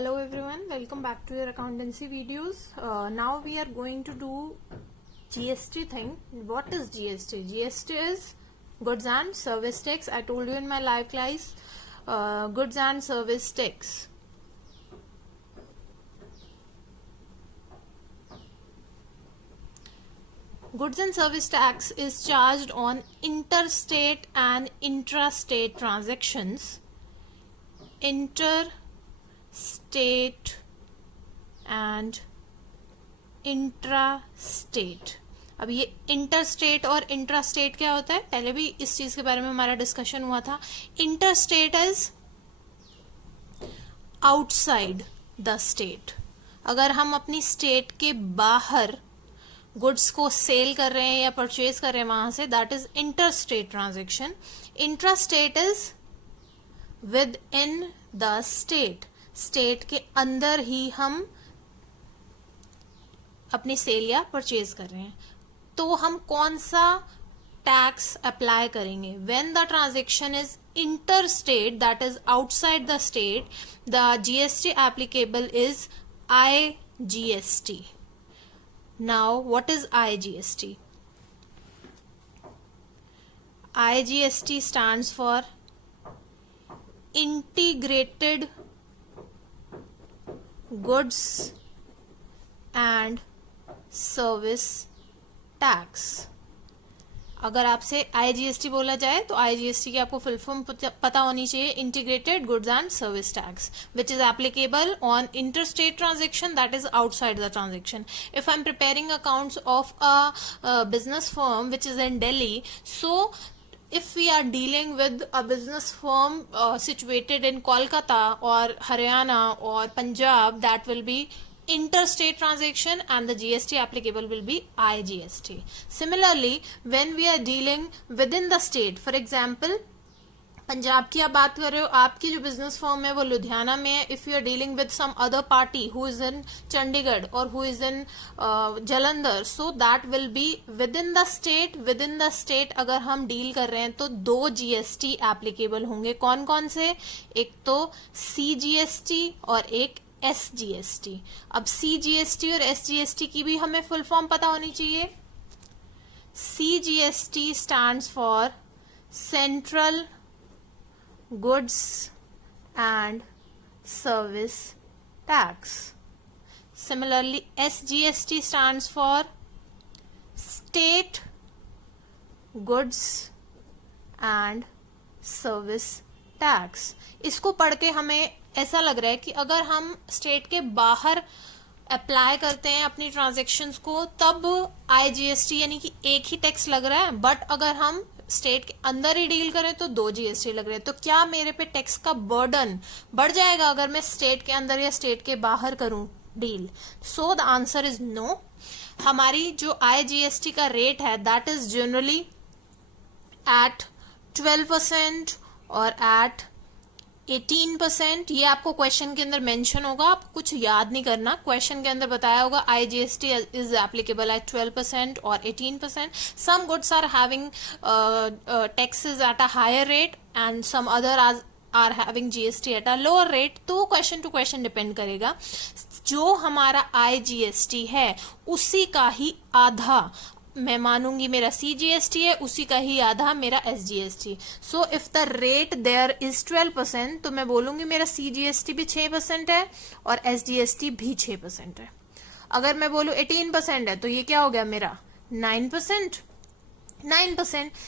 Hello everyone, welcome back to your accountancy videos. Now we are going to do GST thing. What is GST? GST is goods and service tax. I told you in my live class, goods and service tax. Goods and service tax is charged on interstate and intrastate transactions. Interstate and intrastate. अब ये interstate और intrastate क्या होता है, पहले भी इस चीज के बारे में हमारा डिस्कशन हुआ था. Interstate is outside the state. अगर हम अपनी स्टेट के बाहर गुड्स को सेल कर रहे हैं या परचेज कर रहे हैं वहां से, that is interstate transaction. Intrastate is with in the state. State के अंदर ही हम अपनी सेल या परचेज कर रहे हैं. तो हम कौन सा टैक्स अप्लाई करेंगे? When the transaction is interstate, that is outside the state, the GST applicable is IGST. Now what is IGST? IGST stands for Integrated Goods and Service Tax. अगर आपसे IGST बोला जाए तो IGST की आपको full form पता होनी चाहिए. Integrated goods and service tax which is applicable on interstate transaction, that is outside the transaction. If I am preparing accounts of a business firm which is in Delhi, so if we are dealing with a business firm situated in Kolkata or Haryana or Punjab, that will be interstate transaction and the GST applicable will be IGST. Similarly, when we are dealing within the state, for example, Punjab की आप बात कर रहे हो, आपकी जो business firm है वो लुधियाना में है. If you are dealing with some other party who is in Chandigarh और who is in Jalandhar, so that will be within the state. Within the state अगर हम डील कर रहे हैं तो दो जीएसटी एप्लीकेबल होंगे. कौन कौन से? एक तो सीजीएसटी और एक एसजीएसटी. अब सीजीएसटी और एसजीएसटी की भी हमें फुल फॉर्म पता होनी चाहिए. CGST stands for central Goods and Service Tax. Similarly, SGST stands for State Goods and Service Tax. इसको पढ़ के हमें ऐसा लग रहा है कि अगर हम स्टेट के बाहर अप्लाई करते हैं अपनी ट्रांजेक्शन्स को तब IGST यानी कि एक ही टैक्स लग रहा है, बट अगर हम स्टेट के अंदर ही डील करें तो दो जीएसटी लग रहे हैं. तो क्या मेरे पे टैक्स का बर्डन बढ़ जाएगा अगर मैं स्टेट के अंदर या स्टेट के बाहर करूं deal? So the answer is no. हमारी जो IGST का रेट है दैट इज जनरली एट 12% और एट 18%. ये आपको क्वेश्चन के अंदर मेंशन होगा, आप कुछ याद नहीं करना. क्वेश्चन के अंदर बताया होगा IGST इज एप्लीकेबल एट 12% और 18%. Some goods are having taxes at a higher rate and some other are having GST at a lower rate. तो क्वेश्चन टू क्वेश्चन डिपेंड करेगा. जो हमारा IGST है उसी का ही आधा मैं मानूंगी मेरा CGST है, उसी का ही आधा मेरा SGST. So if the rate there is 12%, तो मैं बोलूंगी मेरा CGST भी 6% है और SGST भी 6% है. अगर मैं बोलूं 18% है तो ये क्या हो गया मेरा 9%.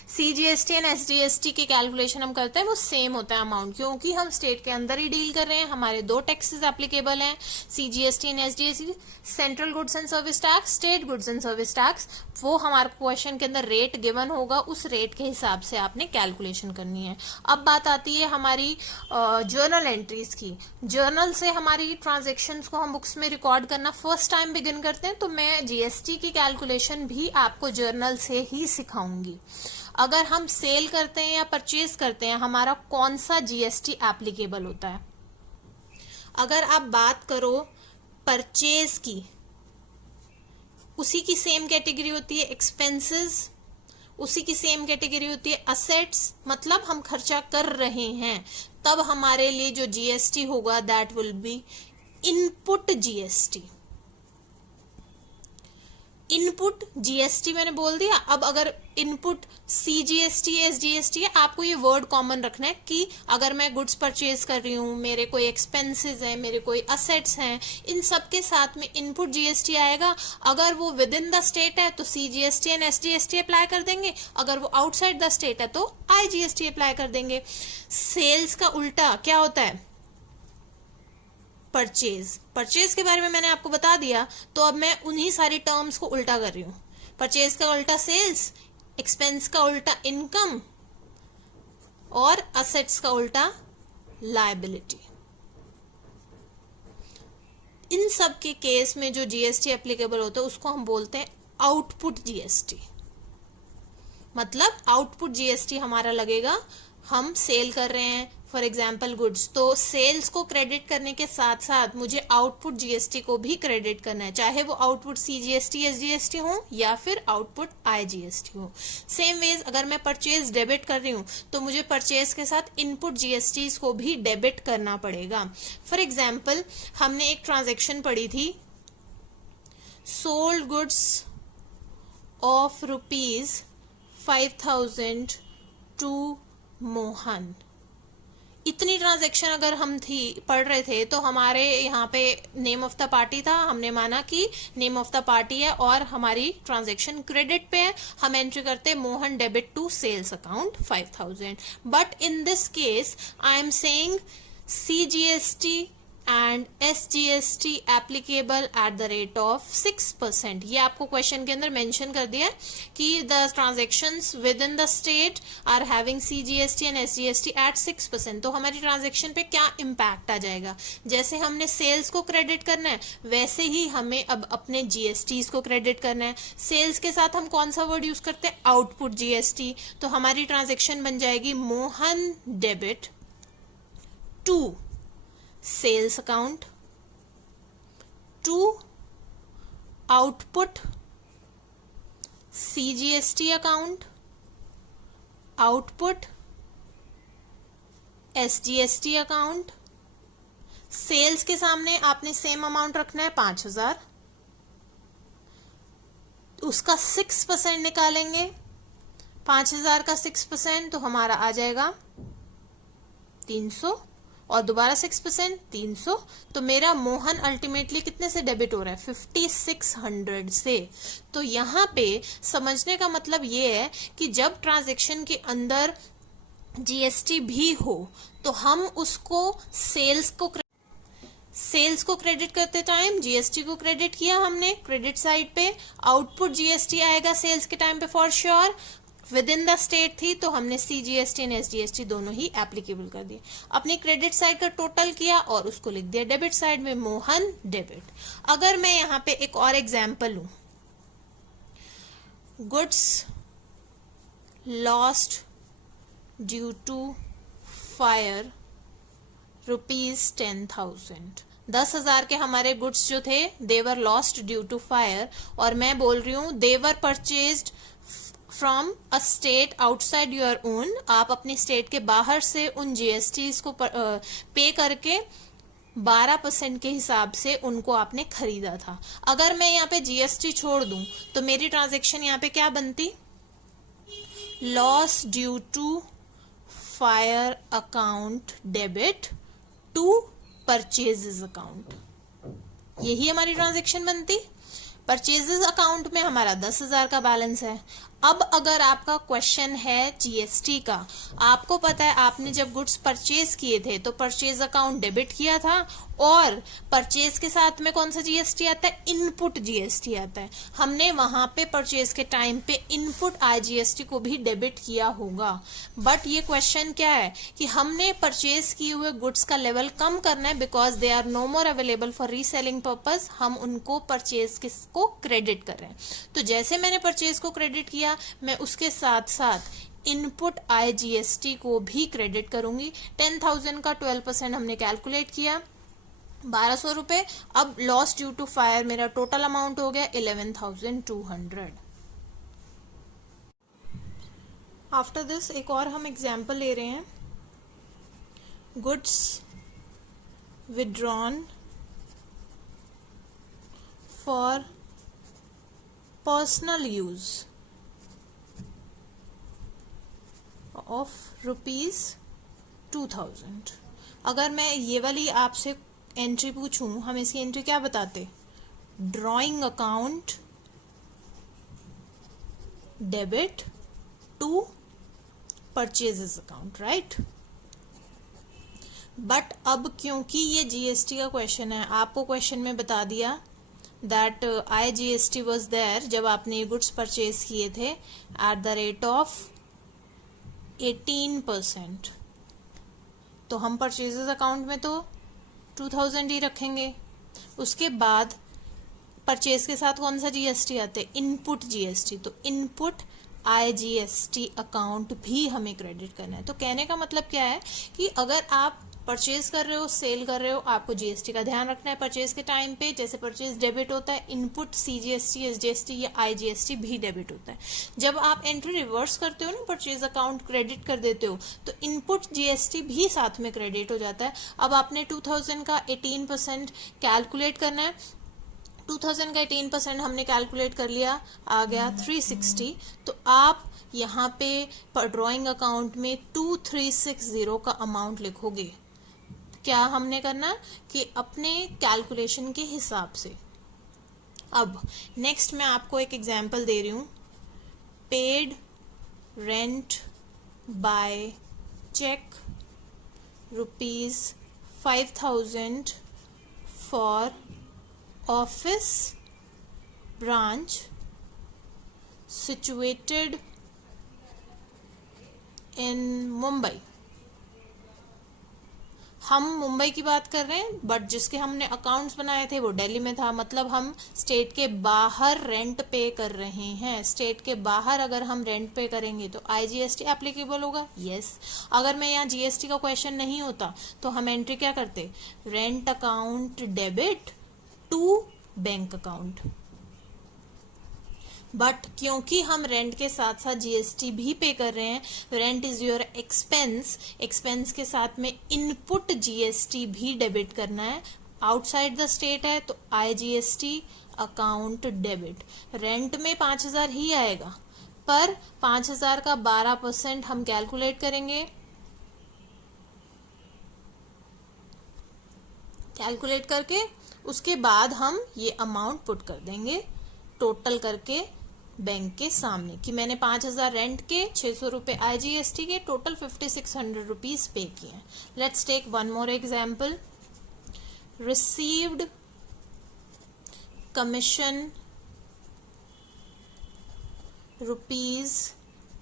CGST एंड SGST की कैलकुलेशन हम करते हैं वो सेम होता है अमाउंट, क्योंकि हम स्टेट के अंदर ही डील कर रहे हैं. हमारे दो टैक्सेस एप्लीकेबल हैं, CGST and SGST. Central goods and service tax, state goods and service tax. वो हमारे क्वेश्चन के अंदर रेट गिवन होगा, उस रेट के हिसाब से आपने कैलकुलेशन करनी है. अब बात आती है हमारी जर्नल एंट्रीज की. जर्नल से हमारी ट्रांजेक्शन्स को हम बुक्स में रिकॉर्ड करना फर्स्ट टाइम बिगिन करते हैं, तो मैं GST की कैलकुलेशन भी आपको जर्नल से ही सिखाऊंगी. अगर हम सेल करते हैं या परचेज करते हैं हमारा कौन सा GST एप्लीकेबल होता है? अगर आप बात करो परचेज की, उसी की सेम कैटेगरी होती है एक्सपेंसेस, उसी की सेम कैटेगरी होती है असेट्स. मतलब हम खर्चा कर रहे हैं तब हमारे लिए जो GST होगा that will B input GST. Input GST मैंने बोल दिया। अब अगर इनपुट सीजीएसटी एसजीएसटी है, आपको ये वर्ड कॉमन रखना है कि अगर मैं गुड्स परचेज कर रही हूँ, मेरे कोई एक्सपेंसेस हैं, मेरे कोई असेट्स हैं, इन सब के साथ में इनपुट जीएसटी आएगा। अगर वो विद इन द स्टेट है तो सीजीएसटी एंड एसजीएसटी अप्लाई कर देंगे, अगर वो आउटसाइड द स्टेट है तो आईजीएसटी अप्लाई कर देंगे। सेल्स का उल्टा क्या होता है? परचेज। परचेज के बारे में मैंने आपको बता दिया, तो अब मैं उन्हीं सारी टर्म्स को उल्टा कर रही हूं। परचेज का उल्टा सेल्स, एक्सपेंस का उल्टा इनकम, और असेट्स का उल्टा लायबिलिटी। इन सब के केस में जो जीएसटी एप्लीकेबल होता है उसको हम बोलते हैं आउटपुट जीएसटी। मतलब आउटपुट जीएसटी हमारा लगेगा, हम सेल कर रहे हैं फॉर एग्जाम्पल गुड्स, तो सेल्स को क्रेडिट करने के साथ साथ मुझे आउटपुट जीएसटी को भी क्रेडिट करना है, चाहे वो आउटपुट सीजीएसटी एसजीएसटी हो या फिर आउटपुट आईजीएसटी हो। सेम वेज अगर मैं परचेज डेबिट कर रही हूँ तो मुझे परचेज के साथ इनपुट जीएसटी को भी डेबिट करना पड़ेगा। फॉर एग्जाम्पल हमने एक ट्रांजेक्शन पढ़ी थी, sold goods of ₹5,000 to Mohan. इतनी ट्रांजैक्शन अगर हम पढ़ रहे थे तो हमारे यहाँ पे नेम ऑफ द पार्टी था, हमने माना कि नेम ऑफ द पार्टी है और हमारी ट्रांजैक्शन क्रेडिट पे है, हम एंट्री करते Mohan debit to sales account 5,000। But in this case I am saying CGST and SGST applicable at the rate of 6%। ये आपको क्वेश्चन के अंदर मेंशन कर दिया है कि the transactions within the state are having CGST and SGST at 6%। तो हमारी ट्रांजेक्शन पे क्या इम्पैक्ट आ जाएगा? जैसे हमने सेल्स को क्रेडिट करना है वैसे ही हमें अब अपने जीएसटी को क्रेडिट करना है। सेल्स के साथ हम कौन सा वर्ड यूज करते हैं? Output GST. तो हमारी ट्रांजेक्शन बन जाएगी Mohan debit to sales account to output CGST account, output SGST account. Sales के सामने आपने सेम अमाउंट रखना है 5,000, उसका 6% निकालेंगे, 5,000 का 6% तो हमारा आ जाएगा 300, और दोबारा 6% 300। तो मेरा मोहन अल्टीमेटली कितने से डेबिट हो रहा है? 5,600 से। तो यहाँ पे समझने का मतलब ये है कि जब ट्रांजैक्शन के अंदर जीएसटी भी हो तो हम उसको सेल्स को क्रेडिट करते टाइम जीएसटी को क्रेडिट किया हमने क्रेडिट साइड पे, आउटपुट जीएसटी आएगा सेल्स के टाइम पे for sure. With in the state थी तो हमने सीजीएसटी एंड एसजीएसटी दोनों ही एप्लीकेबल कर दिए। अपनी क्रेडिट साइड का टोटल किया और उसको लिख दिया डेबिट साइड में मोहन डेबिट। अगर मैं यहां पे एक और एग्जांपल लूं, goods lost due to fire ₹10,000। 10,000 के हमारे गुड्स जो थे they were lost due to fire, और मैं बोल रही हूं they were purchased from a state outside your own. आप अपनी स्टेट के बाहर से उन जीएसटी को पे करके 12% के हिसाब से उनको आपने खरीदा था। अगर मैं यहाँ पे जीएसटी छोड़ दूं तो मेरी ट्रांजैक्शन यहाँ पे क्या बनती? Loss due to fire account debit to purchases account, यही हमारी ट्रांजैक्शन बनती। परचेजेस अकाउंट में हमारा 10,000 का बैलेंस है। अब अगर आपका क्वेश्चन है जीएसटी का, आपको पता है आपने जब गुड्स परचेज किए थे तो परचेज अकाउंट डेबिट किया था, और परचेज के साथ में कौन सा जीएसटी आता है? इनपुट जीएसटी आता है। हमने वहां पे परचेज के टाइम पे इनपुट आईजीएसटी को भी डेबिट किया होगा। बट ये क्वेश्चन क्या है कि हमने परचेज किए हुए गुड्स का लेवल कम करना है because they are no more available for reselling purpose. हम उनको परचेज को क्रेडिट कर रहे हैं। तो जैसे मैंने परचेज को क्रेडिट किया मैं उसके साथ साथ इनपुट आईजीएसटी को भी क्रेडिट करूंगी। 10,000 का 12% हमने कैलकुलेट किया, 1,200 रुपए। अब लॉस ड्यू टू फायर मेरा टोटल अमाउंट हो गया 11,200। आफ्टर दिस एक और हम एग्जाम्पल ले रहे हैं, goods withdrawn for personal use of ₹2000। अगर मैं ये वाली आपसे एंट्री पूछूं, हम इसकी एंट्री क्या बताते? Drawing account debit to purchases account, right. But अब क्योंकि ये जीएसटी का क्वेश्चन है, आपको क्वेश्चन में बता दिया दैट IGST वॉज देयर जब आपने ये गुड्स परचेज किए थे एट द रेट ऑफ 18%, तो हम परचेजेस अकाउंट में तो 2000 ही रखेंगे। उसके बाद परचेज के साथ कौन सा जीएसटी आते हैं? Input GST. तो इनपुट IGST अकाउंट भी हमें क्रेडिट करना है। तो कहने का मतलब क्या है कि अगर आप परचेज कर रहे हो, सेल कर रहे हो, आपको जीएसटी का ध्यान रखना है परचेज के टाइम पे। जैसे परचेज डेबिट होता है, इनपुट CGST, SGST या IGST भी डेबिट होता है। जब आप एंट्री रिवर्स करते हो ना, परचेज अकाउंट क्रेडिट कर देते हो, तो इनपुट GST भी साथ में क्रेडिट हो जाता है। अब आपने 2000 का 18% कैलकुलेट करना है। 2000 का 18% हमने कैलकुलेट कर लिया, आ गया 360। तो आप यहाँ पे ड्रॉइंग अकाउंट में 2360 का अमाउंट लिखोगे। क्या हमने करना कि अपने कैलकुलेशन के हिसाब से। अब नेक्स्ट मैं आपको एक एग्जांपल दे रही हूं। Paid rent by cheque ₹5000 for office branch situated in Mumbai. हम मुंबई की बात कर रहे हैं, बट जिसके हमने अकाउंट्स बनाए थे वो दिल्ली में था। मतलब हम स्टेट के बाहर रेंट पे कर रहे हैं। स्टेट के बाहर अगर हम रेंट पे करेंगे तो IGST एप्लीकेबल होगा, यस। अगर मैं यहाँ GST का क्वेश्चन नहीं होता तो हम एंट्री क्या करते? Rent account debit to bank account. But क्योंकि हम रेंट के साथ साथ GST भी पे कर रहे हैं, rent is your expense, expense के साथ में इनपुट GST भी डेबिट करना है। आउटसाइड द स्टेट है तो IGST अकाउंट डेबिट। रेंट में 5000 ही आएगा, पर 5000 का 12% हम कैलकुलेट करेंगे। कैलकुलेट करके उसके बाद हम ये अमाउंट पुट कर देंगे टोटल करके बैंक के सामने कि मैंने 5000 रेंट के, 600 रुपए IGST के, टोटल 5600 रुपीज पे किए। Let's take one more example. Received commission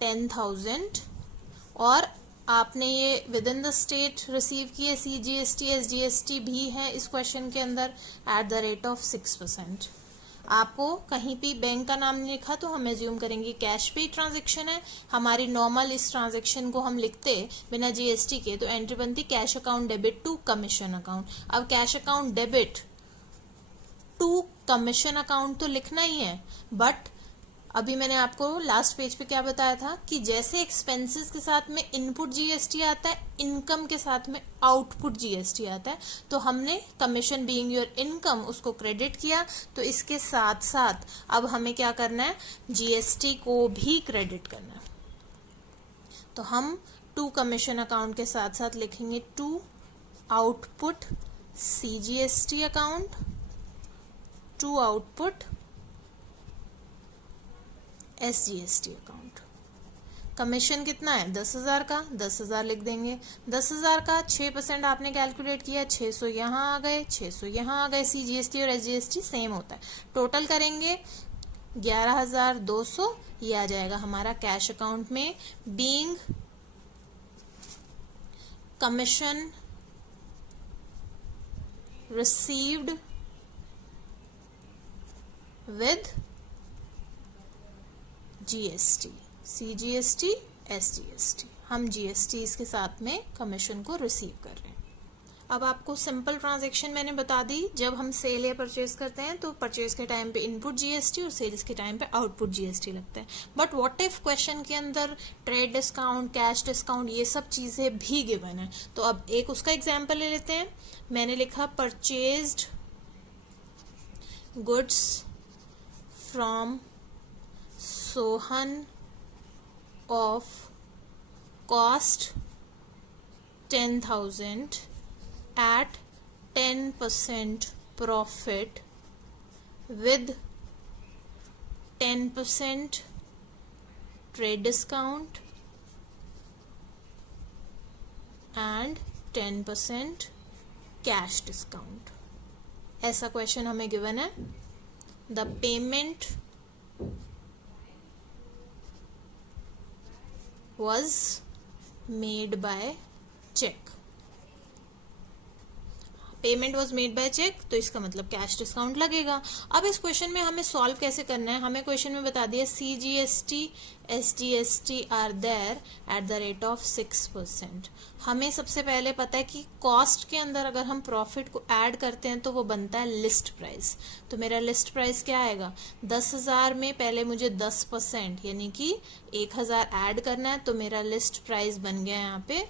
₹10,000 और आपने ये within the state receive किए। CGST SGST भी है इस क्वेश्चन के अंदर एट द रेट ऑफ 6%। आपको कहीं भी बैंक का नाम नहीं लिखा तो हम एज्यूम करेंगे कैश पे ट्रांजेक्शन है हमारी। नॉर्मल इस ट्रांजेक्शन को हम लिखते बिना GST के तो एंट्री बनती cash account debit to commission account. अब cash account debit to commission account तो लिखना ही है, बट अभी मैंने आपको लास्ट पेज पे क्या बताया था कि जैसे एक्सपेंसेस के साथ में इनपुट GST आता है, इनकम के साथ में आउटपुट GST आता है, तो हमने कमीशन बीइंग योर इनकम उसको क्रेडिट किया। तो इसके साथ साथ अब हमें क्या करना है? GST को भी क्रेडिट करना है। तो हम टू कमीशन अकाउंट के साथ साथ लिखेंगे to output CGST account, to output SGST account. Commission कितना है? 10,000 का, 10,000 लिख देंगे। 10,000 का 6% आपने कैलकुलेट किया, 600 यहाँ आ गए, 600 यहाँ आ गए। CGST और SGST सेम होता है। टोटल करेंगे 11,200, ये आ जाएगा हमारा कैश अकाउंट में। Being commission received with GST, CGST, SGST। हम GST इसके साथ में कमीशन को रिसीव कर रहे हैं। अब आपको सिंपल ट्रांजैक्शन मैंने बता दी। जब हम सेल या परचेज करते हैं तो परचेज के टाइम पे इनपुट GST और सेल्स के टाइम पे आउटपुट GST लगता है। बट व्हाट इफ क्वेश्चन के अंदर ट्रेड डिस्काउंट, कैश डिस्काउंट, ये सब चीजें भी गिवन है। तो अब एक उसका एग्जाम्पल ले लेते हैं। मैंने लिखा purchased goods from Sohan of cost 10,000 at 10% profit with 10% trade discount and 10% cash discount. ऐसा क्वेश्चन हमें गिवन है. The payment was made by check. Payment was made by cheque, तो इसका मतलब कैश डिस्काउंट लगेगा. अब इस क्वेश्चन में हमें सॉल्व कैसे करना है. हमें क्वेश्चन में बता दिया CGST SGST are there at the rate of 6%. हमें सबसे पहले पता है कि कॉस्ट के अंदर अगर हम प्रॉफिट को ऐड करते हैं तो वो बनता है लिस्ट प्राइस. तो मेरा लिस्ट प्राइस क्या आएगा, 10,000 में पहले मुझे 10% यानी कि 1,000 ऐड करना है, तो मेरा लिस्ट प्राइस बन गया यहाँ पे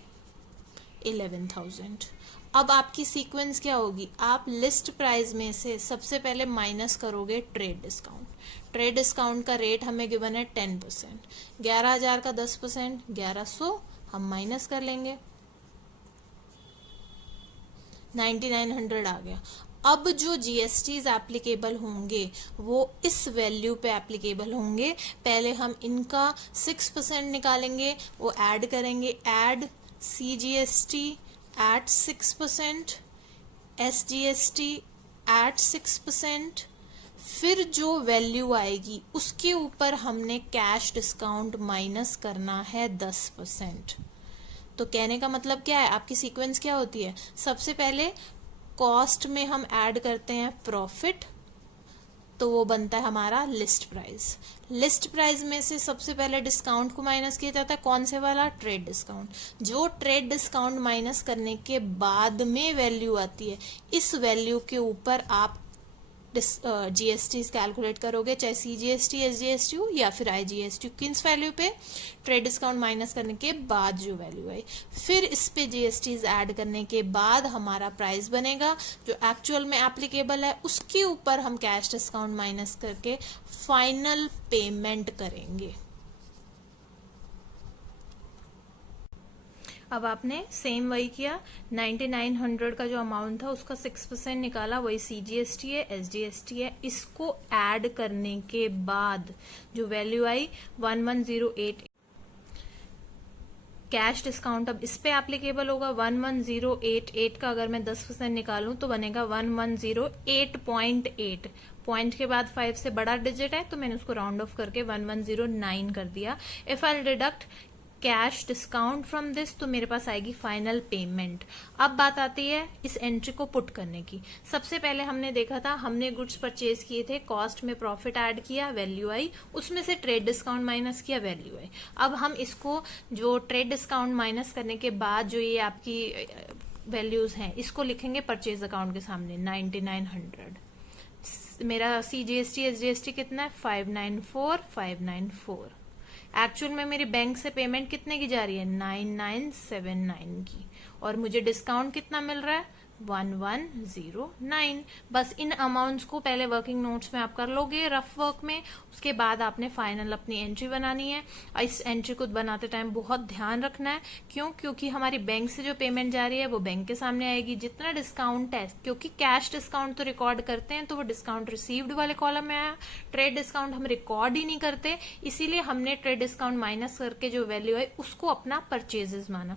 11,000. अब आपकी सीक्वेंस क्या होगी, आप लिस्ट प्राइस में से सबसे पहले माइनस करोगे ट्रेड डिस्काउंट. ट्रेड डिस्काउंट का रेट हमें गिवन है 10%. 11,000 का 10% 1100 हम माइनस कर लेंगे, 9,900 आ गया. अब जो जीएसटीज एप्लीकेबल होंगे वो इस वैल्यू पे एप्लीकेबल होंगे. पहले हम इनका 6% निकालेंगे, वो ऐड करेंगे. Add CGST at 6%, SGST at 6%. फिर जो वैल्यू आएगी उसके ऊपर हमने कैश डिस्काउंट माइनस करना है 10%. तो कहने का मतलब क्या है, आपकी सीक्वेंस क्या होती है, सबसे पहले कॉस्ट में हम ऐड करते हैं प्रॉफिट, तो वो बनता है हमारा लिस्ट प्राइस. लिस्ट प्राइस में से सबसे पहले डिस्काउंट को माइनस किया जाता है. कौन से वाला, ट्रेड डिस्काउंट. जो ट्रेड डिस्काउंट माइनस करने के बाद में वैल्यू आती है, इस वैल्यू के ऊपर आप जीएसटी कैलकुलेट करोगे, चाहे CGST SGST हो या फिर IGST. किस वैल्यू पे, ट्रेड डिस्काउंट माइनस करने के बाद जो वैल्यू आई, फिर इस पे GSTs ऐड करने के बाद हमारा प्राइस बनेगा जो एक्चुअल में एप्लीकेबल है. उसके ऊपर हम कैश डिस्काउंट माइनस करके फाइनल पेमेंट करेंगे. अब आपने सेम वही किया, 9,900 का जो अमाउंट था उसका 6% निकाला, वही CGST है SGST है. इसको ऐड करने के बाद जो वैल्यू आई 1108 कैश डिस्काउंट अब इस पे एप्लीकेबल होगा. 11,088 का अगर मैं 10% निकालूं तो बनेगा 1108.8. पॉइंट के बाद 5 से बड़ा डिजिट है तो मैंने उसको राउंड ऑफ करके 1109 कर दिया. If I deduct cash discount from this तो मेरे पास आएगी फाइनल पेमेंट. अब बात आती है इस एंट्री को पुट करने की. सबसे पहले हमने देखा था, हमने गुड्स परचेज किए थे, कॉस्ट में प्रॉफिट ऐड किया, वैल्यू आई, उसमें से ट्रेड डिस्काउंट माइनस किया, वैल्यू आई. अब हम इसको जो ट्रेड डिस्काउंट माइनस करने के बाद जो ये आपकी वैल्यूज हैं इसको लिखेंगे परचेज अकाउंट के सामने. 9,900 मेरा CGST SGST कितना है, 594 एक्चुअल में मेरी बैंक से पेमेंट कितने की जा रही है, 9,979 की, और मुझे डिस्काउंट कितना मिल रहा है, 1,109. बस इन अमाउंट्स को पहले वर्किंग नोट्स में आप कर लोगे रफ वर्क में, उसके बाद आपने फाइनल अपनी एंट्री बनानी है. और इस एंट्री को बनाते टाइम बहुत ध्यान रखना है. क्यों, क्योंकि हमारी बैंक से जो पेमेंट जा रही है वो बैंक के सामने आएगी. जितना डिस्काउंट है, क्योंकि कैश डिस्काउंट तो रिकॉर्ड करते हैं तो वो डिस्काउंट रिसीव्ड वाले कॉलम में आया. ट्रेड डिस्काउंट हम रिकॉर्ड ही नहीं करते, इसीलिए हमने ट्रेड डिस्काउंट माइनस करके जो वैल्यू है उसको अपना परचेजेस माना.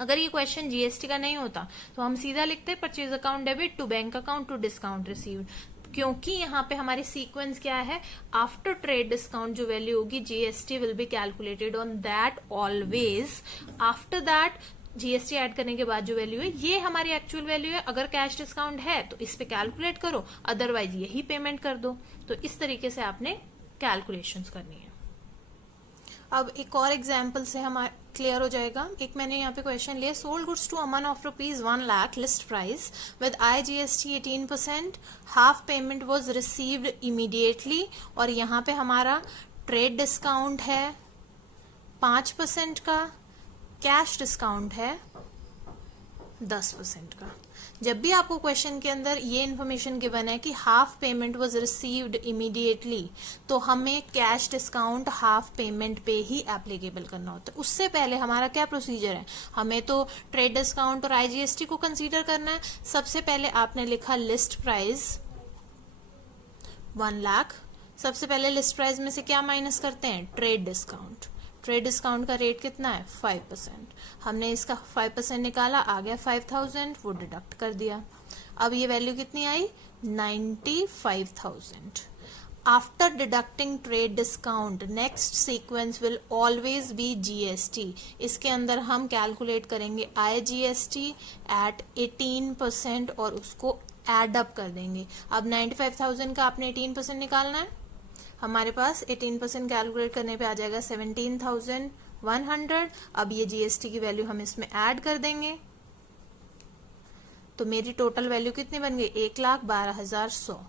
अगर ये क्वेश्चन जीएसटी का नहीं होता तो हम सीधा लिखते purchase account debit to bank account to discount received. क्योंकि यहाँ पे हमारी सीक्वेंस क्या है, आफ्टर ट्रेड डिस्काउंट जो वैल्यू होगी GST will be calculated on that always. After that GST add करने के बाद जो वैल्यू है ये हमारी एक्चुअल वैल्यू है. अगर कैश डिस्काउंट है तो इस पे कैलकुलेट करो, अदरवाइज यही पेमेंट कर दो. तो इस तरीके से आपने कैलकुलेशंस करनी है. अब एक और एग्जाम्पल से हमारा क्लियर हो जाएगा. एक मैंने यहाँ पे क्वेश्चन लिया, sold goods to Aman of ₹1 lakh list price with IGST 18%, half payment was received immediately. और यहाँ पे हमारा ट्रेड डिस्काउंट है 5% का, कैश डिस्काउंट है 10% का। जब भी आपको क्वेश्चन के अंदर ये इन्फॉर्मेशन गिवन है कि half payment was received immediately, तो हमें कैश डिस्काउंट हाफ पेमेंट पे ही एप्लीकेबल करना होता है। उससे पहले हमारा क्या प्रोसीजर है, हमें तो ट्रेड डिस्काउंट और आईजीएसटी को कंसीडर करना है। सबसे पहले आपने लिखा लिस्ट प्राइस 1 लाख। सबसे पहले लिस्ट प्राइस में से क्या माइनस करते हैं, ट्रेड डिस्काउंट। ट्रेड डिस्काउंट का रेट कितना है, 5%। हमने इसका 5% निकाला, आ गया 5000, वो डिडक्ट कर दिया। अब ये वैल्यू कितनी आई, 95,000। After deducting trade discount next sequence will always be GST. इसके अंदर हम कैलकुलेट करेंगे आईजीएसटी एट 18% और उसको एड अप कर देंगे। अब 95,000 का आपने 18% निकालना है, हमारे पास 18% कैलकुलेट करने पे आ जाएगा 17,100। अब ये जीएसटी की वैल्यू हम इसमें ऐड कर देंगे, तो मेरी टोटल वैल्यू कितनी बन गई, 1,12,100।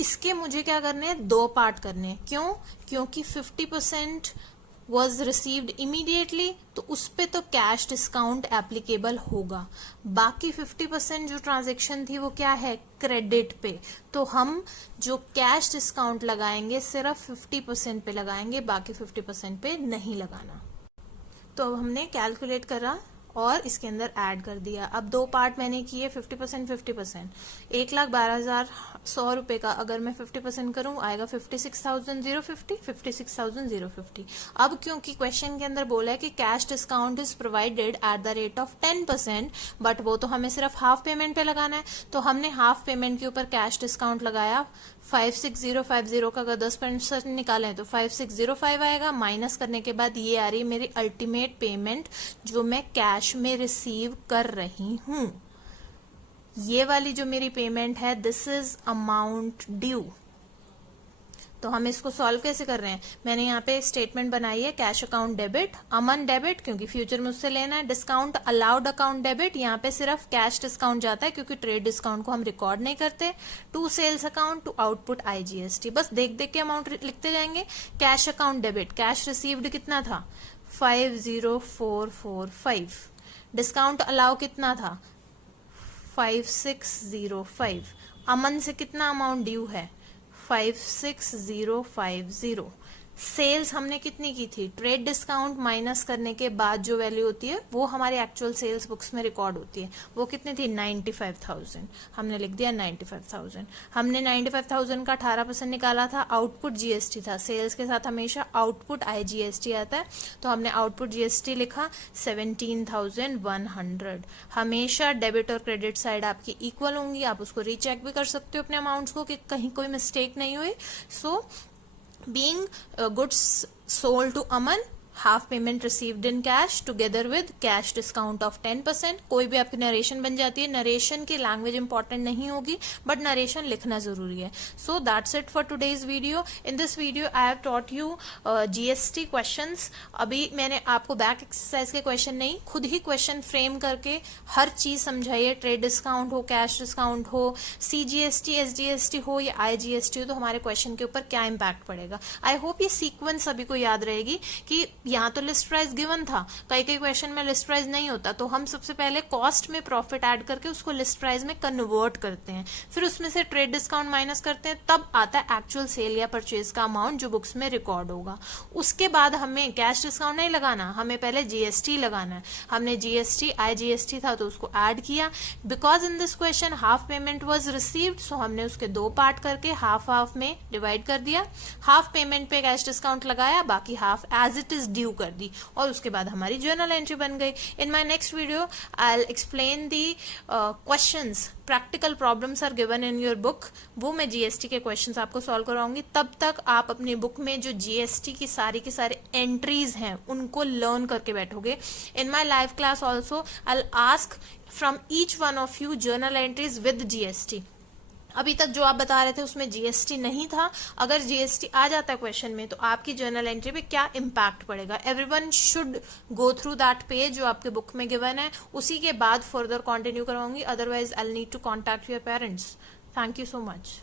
इसके मुझे क्या करने हैं, 2 पार्ट करने हैं। क्यों, क्योंकि 50% वॉज रिसीव्ड इमीडिएटली, तो उस पे तो कैश डिस्काउंट एप्लीकेबल होगा। बाकी 50% जो ट्रांजेक्शन थी वो क्या है, क्रेडिट पे, तो हम जो कैश डिस्काउंट लगाएंगे सिर्फ 50% पे लगाएंगे, बाकी 50% पे नहीं लगाना। तो अब हमने कैलकुलेट करा और इसके अंदर ऐड कर दिया। अब 2 पार्ट मैंने किए, 50%। 1,12,100 रुपए का अगर मैं 50% करूं आएगा 56,050, 56,050। अब क्योंकि क्वेश्चन के अंदर बोला है कि cash discount is provided eight the rate of 10%, but वो तो हमें सिर्फ हाफ पेमेंट पे लगाना है, तो हमने हाफ पेमेंट के ऊपर कैश डिस्काउंट लगाया। 56,050 का अगर 10% निकालें तो 5605 आएगा। माइनस करने के बाद ये आ रही है मेरी अल्टीमेट पेमेंट जो मैं कैश में रिसीव कर रही हूं। ये वाली जो मेरी पेमेंट है, दिस इज अमाउंट ड्यू। तो हम इसको सॉल्व कैसे कर रहे हैं, मैंने यहाँ पे स्टेटमेंट बनाई है, कैश अकाउंट डेबिट, अमन डेबिट क्योंकि फ्यूचर में उससे लेना है, डिस्काउंट अलाउड अकाउंट डेबिट, यहाँ पे सिर्फ कैश डिस्काउंट जाता है क्योंकि ट्रेड डिस्काउंट को हम रिकॉर्ड नहीं करते, to sales account, to output IGST. बस देख देख के अमाउंट लिखते जाएंगे। Cash account debit, cash received कितना था, 50,445। डिस्काउंट अलाउ कितना था, 5605। अमन से कितना अमाउंट ड्यू है, 56,050। सेल्स हमने कितनी की थी, ट्रेड डिस्काउंट माइनस करने के बाद जो वैल्यू होती है वो हमारी एक्चुअल सेल्स बुक्स में रिकॉर्ड होती है, वो कितनी थी, 95,000। हमने लिख दिया 95,000। हमने 95,000 का 18% निकाला था, आउटपुट जीएसटी था। सेल्स के साथ हमेशा आउटपुट आईजीएसटी आता है, तो हमने आउटपुट जीएसटी लिखा 17,100। हमेशा डेबिट और क्रेडिट साइड आपकी इक्वल होंगी, आप उसको रीचेक भी कर सकते हो अपने अमाउंट्स को कि कहीं कोई मिस्टेक नहीं हुई। सो being goods sold to Aman, half payment received in cash together with cash discount of 10%। कोई भी आपकी नरेशन बन जाती है, नरेशन की लैंग्वेज इंपॉर्टेंट नहीं होगी बट नरेशन लिखना जरूरी है। So that's it for today's video. In this video I have taught you GST questions. अभी मैंने आपको बैक एक्सरसाइज के क्वेश्चन नहीं, खुद ही क्वेश्चन फ्रेम करके हर चीज समझाइए। ट्रेड डिस्काउंट हो, कैश डिस्काउंट हो, सीजीएसटी, एसजीएसटी हो या आईजीएसटी हो, तो हमारे क्वेश्चन के ऊपर क्या इम्पैक्ट पड़ेगा। आई होप ये सीक्वेंस सभी को याद रहेगी कि यहाँ तो लिस्ट प्राइस गिवन था, कई कई क्वेश्चन में लिस्ट प्राइस नहीं होता, तो हम सबसे पहले कॉस्ट में प्रॉफिट ऐड करके उसको लिस्ट प्राइस में कन्वर्ट करते हैं, फिर उसमें से ट्रेड डिस्काउंट माइनस करते हैं, तब आता है एक्चुअल सेल या परचेज का अमाउंट जो बुक्स में रिकॉर्ड होगा। उसके बाद हमें कैश डिस्काउंट नहीं लगाना, हमें पहले जीएसटी लगाना है। हमने जीएसटी, आईजीएसटी था तो उसको ऐड किया। Because in this question half payment was received, so हमने उसके 2 पार्ट करके हाफ हाफ में डिवाइड कर दिया। हाफ पेमेंट पे कैश डिस्काउंट लगाया, बाकी half as it is due कर दी, और उसके बाद हमारी जर्नल एंट्री बन गई। In my next video I will explain the questions, practical problems are given in your book, वो मैं जीएसटी के क्वेश्चंस आपको सॉल्व कराऊंगी। तब तक आप अपनी बुक में जो जीएसटी की सारी एंट्रीज हैं उनको लर्न करके बैठोगे। In my live class also I will ask from each one of you journal entries with GST. अभी तक जो आप बता रहे थे उसमें जीएसटी नहीं था, अगर जीएसटी आ जाता है क्वेश्चन में तो आपकी जर्नल एंट्री पे क्या इम्पैक्ट पड़ेगा। Everyone should go through that page जो आपके बुक में गिवन है, उसी के बाद फर्दर कंटिन्यू करवाऊंगी, otherwise I need to contact your parents. Thank you so much.